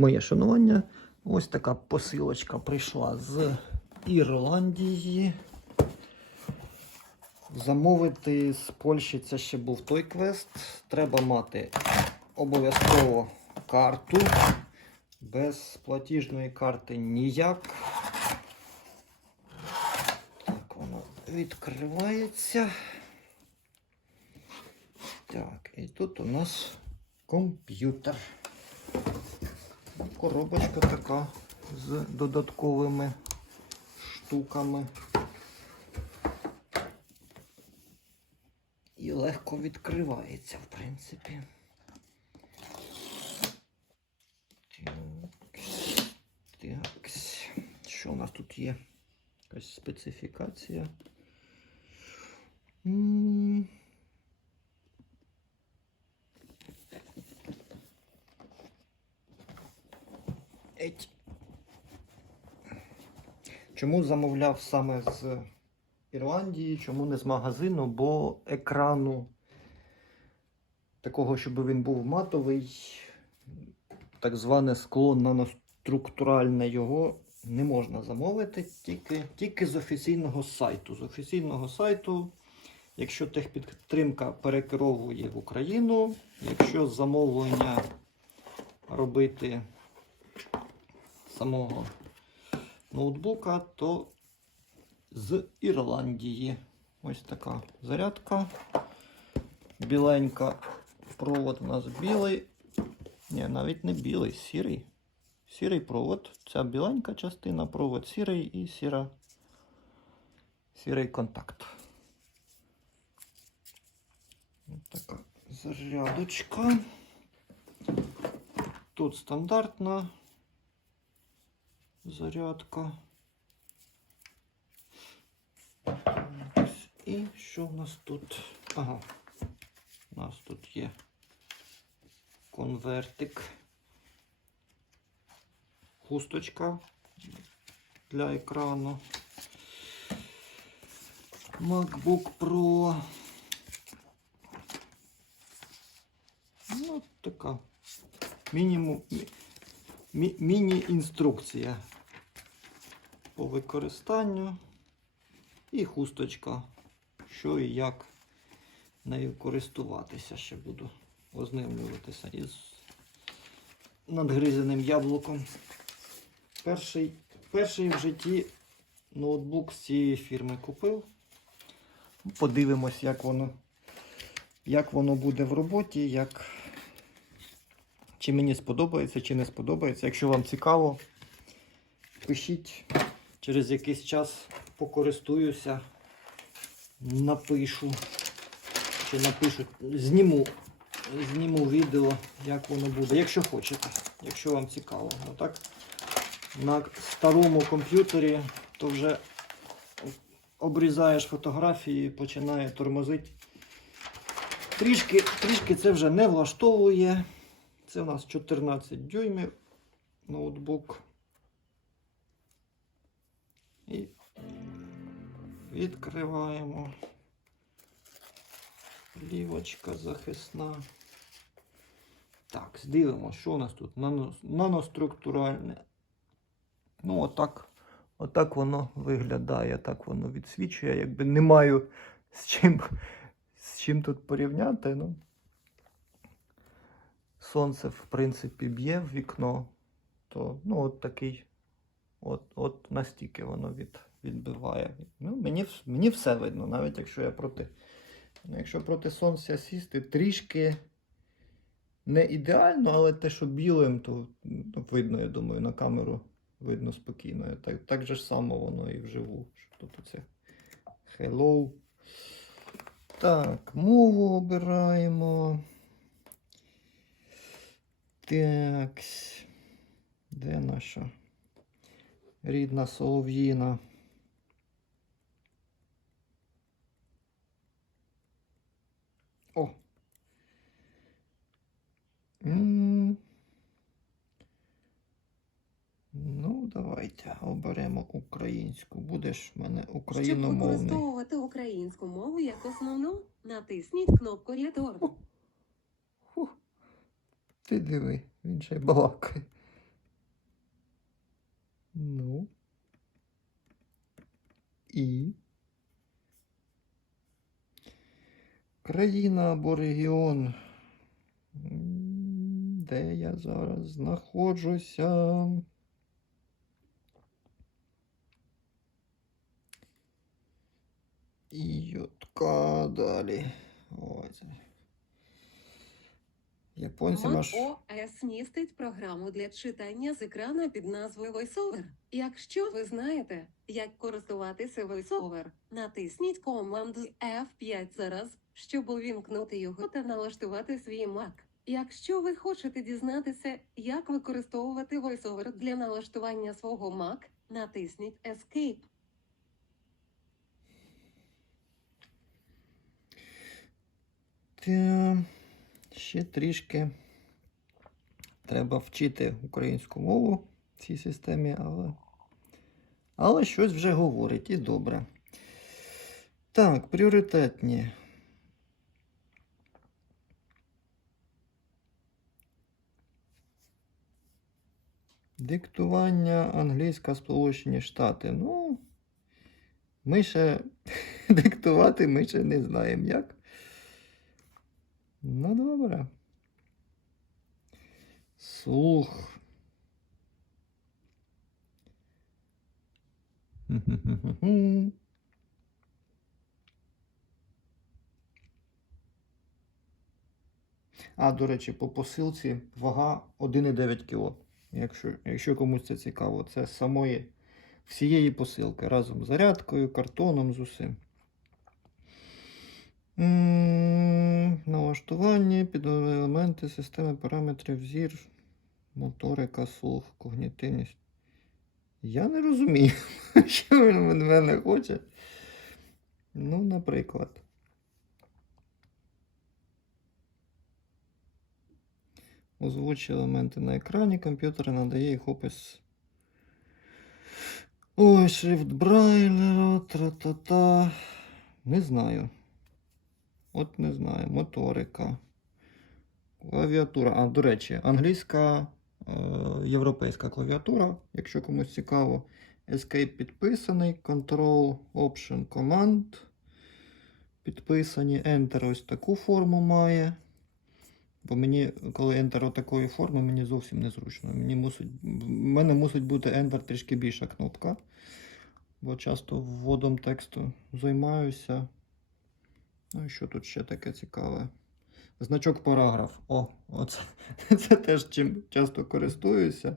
Моє шанування. Ось така посилочка прийшла з Ірландії. Замовити з Польщі це ще був той квест. Треба мати обов'язково карту. Без платіжної карти ніяк. Так, воно відкривається. Так, і тут у нас комп'ютер. Коробочка така з додатковими штуками. І легко відкривається, в принципі. Так. Що у нас тут є? Якась специфікація. М. Чому замовляв саме з Ірландії, чому не з магазину? Бо екрану такого, щоб він був матовий, так зване скло наноструктуральне його не можна замовити тільки, тільки з офіційного сайту. З офіційного сайту, якщо техпідтримка перекеровує в Україну, якщо замовлення робити самого ноутбука, то з Ірландії. Ось така зарядка. Біленька. Провод у нас білий. Ні, навіть не білий, сірий. Сірий провод. Ця біленька частина, провод сірий і сіра. Сірий контакт. Ось така зарядочка. Тут стандартна зарядка. І що в нас тут? Ага. У нас тут є конвертик. Хусточка для екрану. MacBook Pro. Ну, така. Мінімум. мі- Міні-інструкція по використанню. І хусточка, що і як нею користуватися. Ще буду ознайомлюватися із надгризаним яблуком. Перший, перший в житті ноутбук з цієї фірми купив. Подивимось, як воно, як воно буде в роботі, як, чи мені сподобається, чи не сподобається. Якщо вам цікаво, пишіть через якийсь час покористуюся, напишу. Чи напишу, зніму, зніму відео, як воно буде, якщо хочете, якщо вам цікаво. Отак на старому комп'ютері то вже обрізаєш фотографії, починає тормозити. Трішки, трішки це вже не влаштовує. Це у нас 14 дюймів ноутбук. І відкриваємо. Лівочка захисна. Так, здивимо, що у нас тут? Нано, наноструктуральне. Ну, отак, отак воно виглядає, так воно відсвічує. Якби не маю з чим, з чим тут порівняти. Ну. Сонце, в принципі, б'є в вікно, то ну, от такий, от, от настільки воно від, відбиває. Ну, мені, мені все видно, навіть якщо я проти. Якщо проти сонця сісти, трішки не ідеально, але те, що білим, то видно, я думаю, на камеру видно спокійно. Так, так же ж само воно і вживу. Тут оце Hello. Так, мову обираємо. Так. Де наша рідна солов'їна? О. М. Ну, давайте оберемо українську. Будеш в мене Щоб україномовний. використовувати українську мову як основну, натисніть кнопку Рятор. Ти диви, він ще й балакає. Ну. І. Країна або регіон. Де я зараз знаходжуся? І ютка далі. Ось. Японці маш... ОС містить програму для читання з екрана під назвою VoiceOver. Якщо ви знаєте, як користуватися VoiceOver, натисніть команду F5 зараз, щоб увімкнути його та налаштувати свій Mac. Якщо ви хочете дізнатися, як використовувати VoiceOver для налаштування свого Mac, натисніть Escape. Та ще трішки треба вчити українську мову в цій системі, але, але щось вже говорить і добре. Так, пріоритетні. Диктування англійська Сполучені Штати. Ну, ми ще диктувати ми ще не знаємо як. Ну, добре. Слух. А, до речі, по посилці вага 1,9 кг. Якщо, якщо комусь це цікаво, це з самої всієї посилки разом з зарядкою, картоном, з усім. М, Налаштування, піднові елементи, системи параметрів, зір, моторика, слух, когнітивність. Я не розумію, що він від мене хоче. Ну, наприклад. Озвучі елементи на екрані, комп'ютер надає їх опис. Ой, шрифт Брайлера, тра-та-та. Не знаю. От не знаю, моторика. Клавіатура. А, до речі, англійська е, європейська клавіатура. Якщо комусь цікаво, Escape підписаний, Control Option Command. Підписані. Enter ось таку форму має. Бо мені, коли Enter отакої форми, мені зовсім незручно. Мені мусить, в мене мусить бути Enter трішки більша кнопка. Бо часто вводом тексту займаюся. Ну і що тут ще таке цікаве? Значок параграф. О, оце, це теж чим часто користуюся.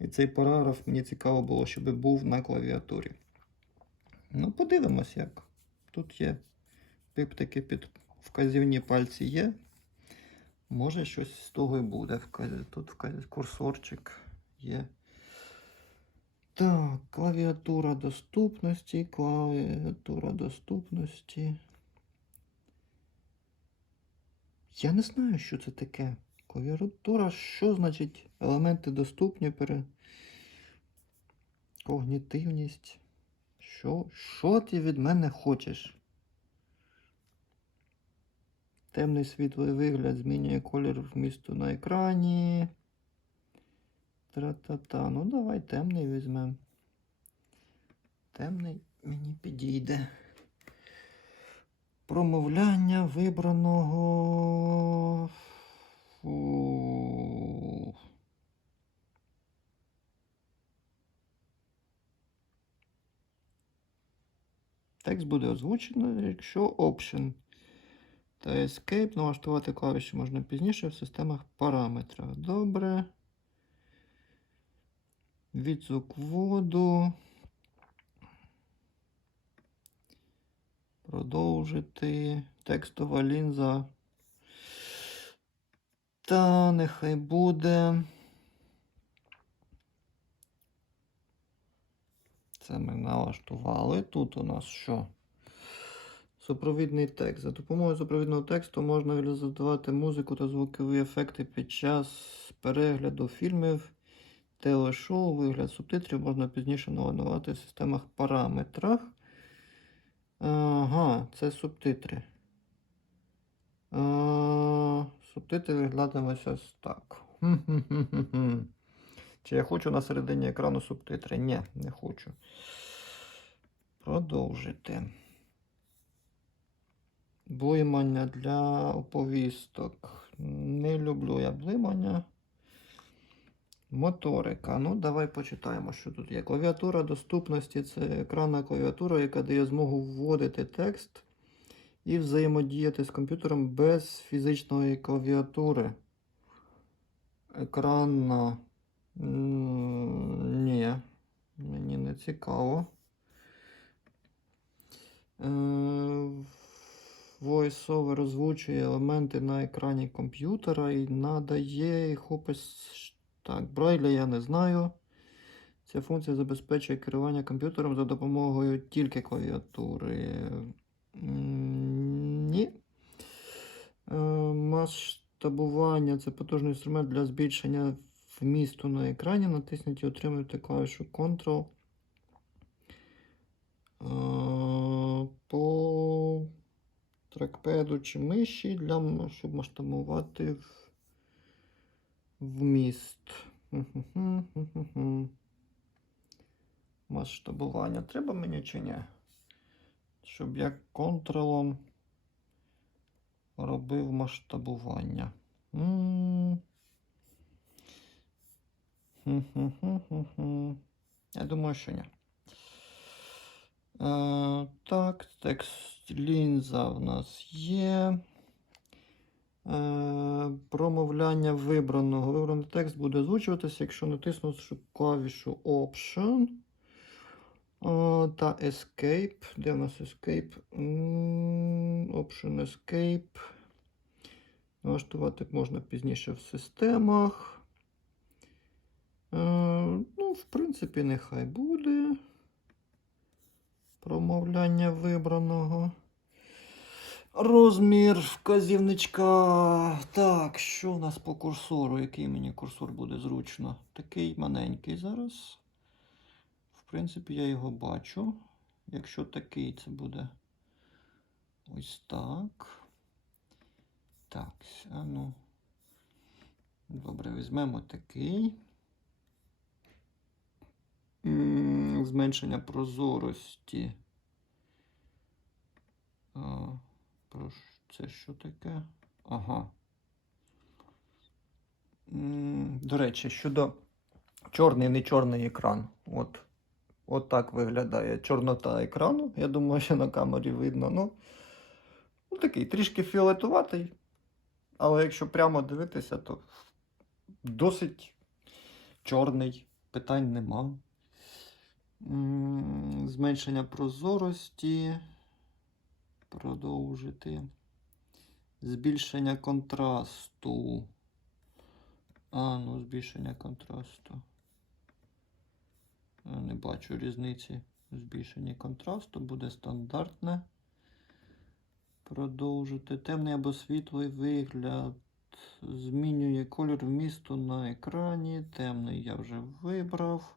І цей параграф мені цікаво було, щоб був на клавіатурі. Ну, подивимось, як. Тут є пиптики під вказівні пальці є. Може, щось з того і буде. Тут курсорчик є. Так, клавіатура доступності, клавіатура доступності. Я не знаю, що це таке. Клавіатура, що значить елементи доступні пере... Когнітивність. Що, що ти від мене хочеш? Темний світлий вигляд змінює колір вмісту на екрані. Тра-та-та. Ну, давай темний візьмемо. Темний мені підійде. Промовляння вибраного. Фу. Текст буде озвучено, якщо Option та Escape налаштувати клавіші можна пізніше в системах параметрів. Добре. Відзвук воду. Продовжити. Текстова лінза. Та нехай буде. Це ми налаштували. Тут у нас що? Супровідний текст. За допомогою супровідного тексту можна реалізувати музику та звукові ефекти під час перегляду фільмів, телешоу, вигляд субтитрів можна пізніше налаштувати в системах параметрах. Ага, це субтитри. А, субтитри виглядатимуть ось так. Чи я хочу на середині екрану субтитри? Ні, не хочу. Продовжити. Блимання для оповісток. Не люблю я блимання. Моторика. Ну, давай почитаємо, що тут є. Клавіатура доступності це екранна клавіатура, яка дає змогу вводити текст і взаємодіяти з комп'ютером без фізичної клавіатури. Екранна. Ні, мені не цікаво. Е, VoiceOver озвучує елементи на екрані комп'ютера і надає їх опис. Так, Брайля я не знаю. Ця функція забезпечує керування комп'ютером за допомогою тільки клавіатури. Ні. Е, Масштабування це потужний інструмент для збільшення вмісту на екрані. Натисніть і отримуйте клавішу Ctrl. Е, По трекпеду чи миші для щоб масштабувати вміст. Масштабування треба мені чи ні? Щоб я контролом робив масштабування. Я думаю, що ні. Е, так, текст лінза в нас є. Е, промовляння вибраного. Вибраний текст буде озвучуватися, якщо натиснути клавішу Option е, та Escape. Де в нас Escape? Option Escape. Налаштувати можна пізніше в системах. Е, ну, в принципі, нехай буде. Промовляння вибраного. Розмір вказівничка. Так, що у нас по курсору? Який мені курсор буде зручно? Такий маленький зараз. В принципі, я його бачу. Якщо такий, це буде ось так. Так, а ну. Добре, візьмемо такий. Зменшення прозорості. Це що таке? Ага. До речі, щодо чорний, не чорний екран. От, от так виглядає чорнота екрану. Я думаю, що на камері видно. Ну, ну такий трішки фіолетуватий. Але якщо прямо дивитися, то досить чорний, питань нема. Зменшення прозорості. Продовжити. Збільшення контрасту. А, ну, збільшення контрасту. Я не бачу різниці. в Збільшенні контрасту буде стандартне. Продовжити. Темний або світлий вигляд. Змінює колір вмісту на екрані. Темний я вже вибрав.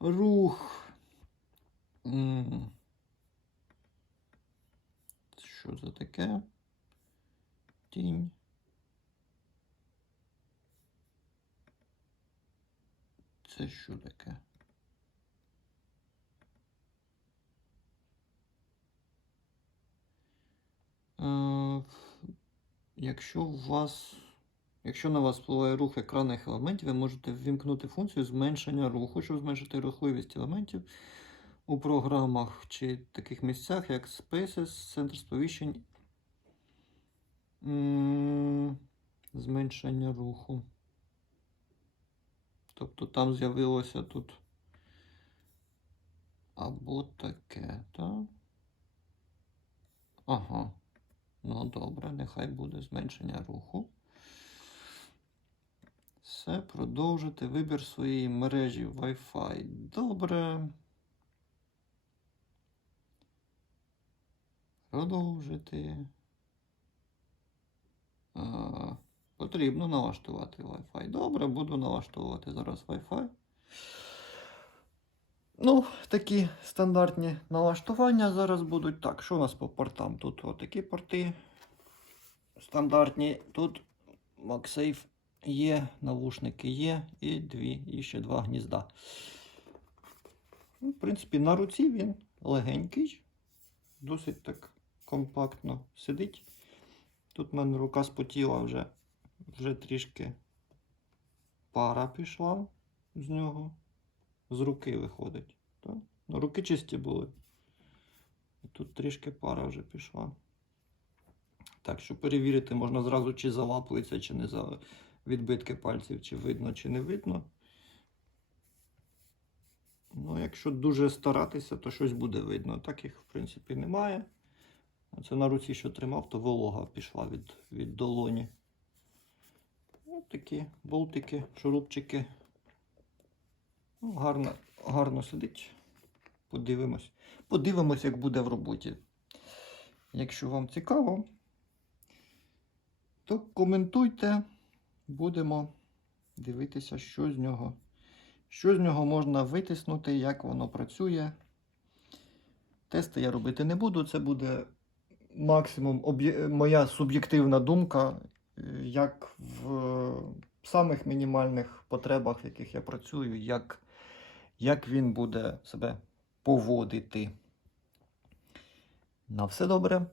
Рух. М. Що це таке? Тінь. Це що таке? Е, Якщо у вас, якщо на вас впливає рух екранних елементів, ви можете ввімкнути функцію зменшення руху, щоб зменшити рухливість елементів у програмах чи таких місцях, як Spaces, центр сповіщень. Зменшення руху. Тобто там з'явилося тут або таке, так? Ага. Ну, добре, нехай буде зменшення руху. Все, продовжити вибір своєї мережі Wi-Fi. Добре. Продовжити. А, потрібно налаштувати Wi-Fi. Добре, буду налаштовувати зараз Wi-Fi. Ну, такі стандартні налаштування зараз будуть. Так, що у нас по портам? Тут отакі порти стандартні. Тут MagSafe є, навушники є, і дві, і ще два гнізда. Ну, в принципі, на руці він легенький, досить так компактно сидить. Тут в мене рука спотіла вже, вже трішки пара пішла з нього. З руки виходить. Так? Ну, руки чисті були. Тут трішки пара вже пішла. Так, щоб перевірити, можна зразу, чи залапується, чи не за відбитки пальців, чи видно, чи не видно. Ну, якщо дуже старатися, то щось буде видно. Так їх, в принципі, немає. Оце на руці, що тримав, то волога пішла від, від долоні. Ось такі болтики, шурупчики. Ну, гарно, гарно сидить. Подивимось. Подивимось, як буде в роботі. Якщо вам цікаво, то коментуйте. Будемо дивитися, що з нього, що з нього можна витиснути, як воно працює. Тести я робити не буду. Це буде максимум моя суб'єктивна думка, е, як в е, самих мінімальних потребах, в яких я працюю, як, як він буде себе поводити. На все добре.